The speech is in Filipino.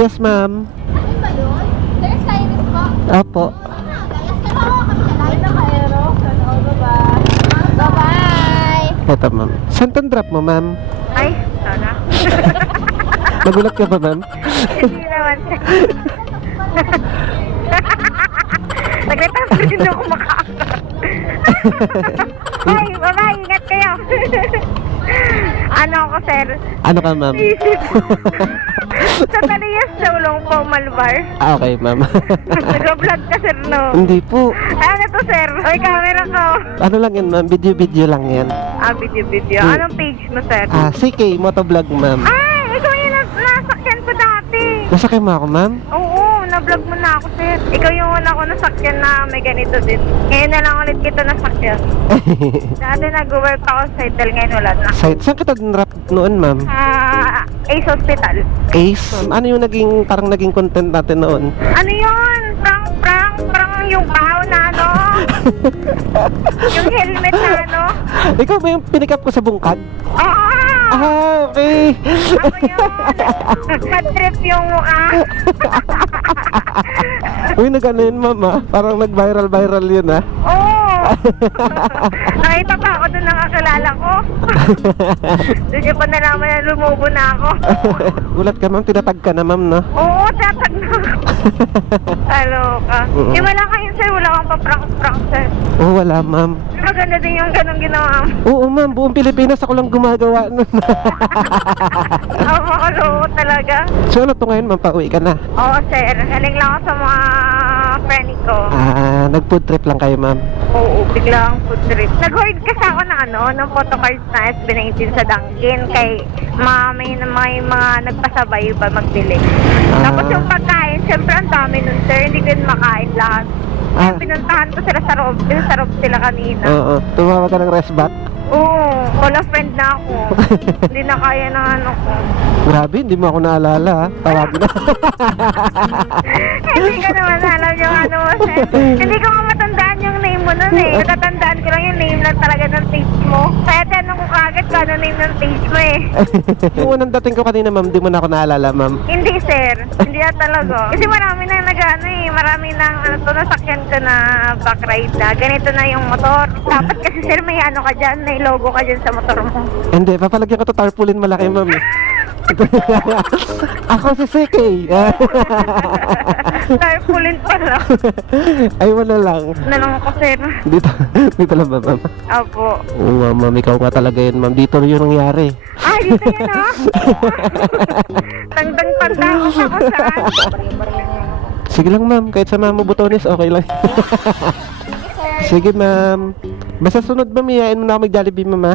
Yes, ma'am. Ano ba yun? Sir, Cyrus po. Opo. Bye-bye! Ito, ma'am. Saan tong drop mo, ma'am? Ay, sana. Nagulat ka ba, ma'am? Hindi naman. Naglatang pa din ako makaakot. Ay, bye-bye. Ingat kayo. Ano ako, sir? Ano ka, ma'am? Isip. Sa Taliyas sa Ulong po, Malbar. Ah, okay, ma'am. Nag-vlog ka, sir, no? Hindi po. Ano to, sir? Ay, camera ko. Ano lang yan, ma'am? Video lang yan. Ah, video. Anong page mo, sir? CK Motovlog, ma'am. Ay, ikaw yung nasakyan ko dati. Nasakay mo ako, ma'am? Oo, na-vlog mo na ako, sir. Ikaw yung una ko nasakyan na may ganito din. Ngayon na lang ulit kita nasakyan. Dati nag-work ako sa hotel, ngayon wala na. Saan kita drop noon, ma'am? Ace Hospital. Ace? Ano yung parang naging content natin noon? Ano yun? Prank yung bahaw na ano? Yung helmet na ano? Ikaw ba yung pinikap ko sa bungkag? Oo! Ah, okay. Ako yun! Mad-trip yung mukha. Uy, nag-ano yun, ma'am, ah? Parang nag-viral yun, ah. Oo! Nakita pa ako doon nakakilala ko. Doon niyo pa nalaman na lumubo na ako. Gulat ka, ma'am. Tinatag ka na, ma'am, no? Oo, tatag na ako. Halo ka. Oo. Wala kayo, sir. Wala kang pa-prank, sir. Oh, wala, ma'am. Maganda din yung ganong ginawa mo. Oo, ma'am. Buong Pilipinas ako lang gumagawa nun. Ako makaloko talaga. So, ano to ngayon, ma'am? Pauwi ka na? Oo, sir. Haling lang ako sa mga friend ko. Nag-food trip lang kayo, ma'am. Oo, bigla ang food trip. Nag-hoard kasi ako ng photocards na SB19 sa Dunkin. Kay may mga nagpasabay ba magbili. Tapos yung pagkain, syempre ang dami nun, sir. Hindi ko din makain lahat. Pinuntahan ko sila sa Rob. Sa Rob sila kanina. Oo. Tumawag ka ng rest back? Oo, all a friend na ako. Hindi na kaya ng ano ko. Grabe, hindi mo ako naalala, ha? Tawagin na. Hindi ko naman alam yung ano mo, sir. Hindi ko nga matandaan yung name mo nun eh. Natatandaan ko lang yung name lang talaga ng page mo. Kaya tanong ko kagad kung ano name ng page mo eh. Yung unang dating ko kanina, ma'am, di mo na ako naalala, ma'am. Hindi, sir. Hindi na talaga. Kasi marami na nag-ano eh. Marami nang nasakyan ko na backride na. Ganito na yung motor. Dapat kasi, sir, may ano ka dyan. May logo ka dyan sa motor mo. Hindi, papalagyan ko to tarpaulin malaki, ma'am. Ako si CK. Tarpaulin pala. Ay, wala lang. Nalang ako, sir. Dito lang ba, ma'am? Opo. Oo, ma'am, ikaw nga talaga yun, ma'am. Dito yun nangyari. Ay, dito yan ha. Tandang-tanda ako sa saan. Sige lang, ma'am. Kahit sama mo butones, okay lang. Sige, ma'am. Basta sunod, ma'am, iyain mo na ako mag-Jollibee, ma'am, ha?